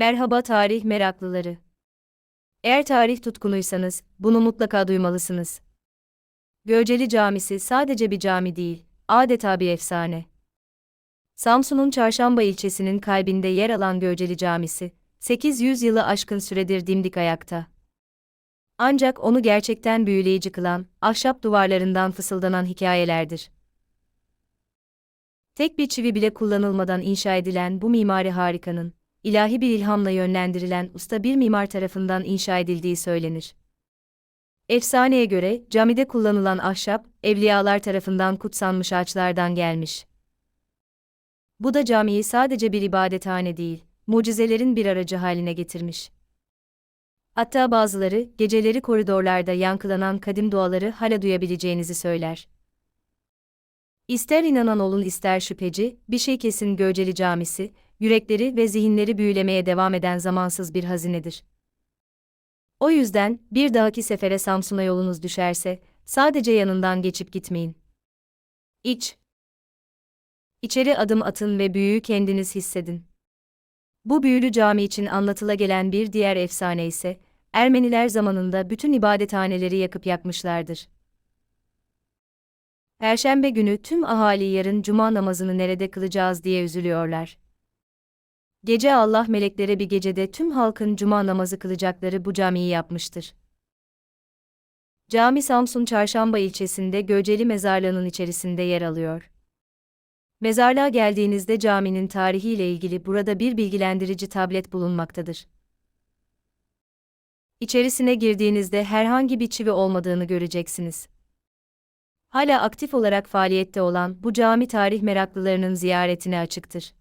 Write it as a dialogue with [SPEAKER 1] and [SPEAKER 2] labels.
[SPEAKER 1] Merhaba tarih meraklıları. Eğer tarih tutkunuysanız, bunu mutlaka duymalısınız. Göceli Camisi sadece bir cami değil, adeta bir efsane. Samsun'un Çarşamba ilçesinin kalbinde yer alan Göceli Camisi, 800 yılı aşkın süredir dimdik ayakta. Ancak onu gerçekten büyüleyici kılan, ahşap duvarlarından fısıldanan hikayelerdir. Tek bir çivi bile kullanılmadan inşa edilen bu mimari harikanın, ilahi bir ilhamla yönlendirilen usta bir mimar tarafından inşa edildiği söylenir. Efsaneye göre camide kullanılan ahşap, evliyalar tarafından kutsanmış ağaçlardan gelmiş. Bu da camiyi sadece bir ibadethane değil, mucizelerin bir aracı haline getirmiş. Hatta bazıları, geceleri koridorlarda yankılanan kadim duaları hala duyabileceğinizi söyler. İster inanan olun ister şüpheci, bir şey kesin Göceli Camisi, yürekleri ve zihinleri büyülemeye devam eden zamansız bir hazinedir. O yüzden, bir dahaki sefere Samsun'a yolunuz düşerse, sadece yanından geçip gitmeyin. İç. İçeri adım atın ve büyüyü kendiniz hissedin. Bu büyülü cami için anlatıla gelen bir diğer efsane ise, Ermeniler zamanında bütün ibadethaneleri yakıp yakmışlardır. Perşembe günü tüm ahali yarın cuma namazını nerede kılacağız diye üzülüyorlar. Gece Allah meleklere bir gecede tüm halkın cuma namazı kılacakları bu camiyi yapmıştır. Cami Samsun Çarşamba ilçesinde Göceli Mezarlığı'nın içerisinde yer alıyor. Mezarlığa geldiğinizde caminin tarihiyle ilgili burada bir bilgilendirici tablet bulunmaktadır. İçerisine girdiğinizde herhangi bir çivi olmadığını göreceksiniz. Hala aktif olarak faaliyette olan bu cami tarih meraklılarının ziyaretine açıktır.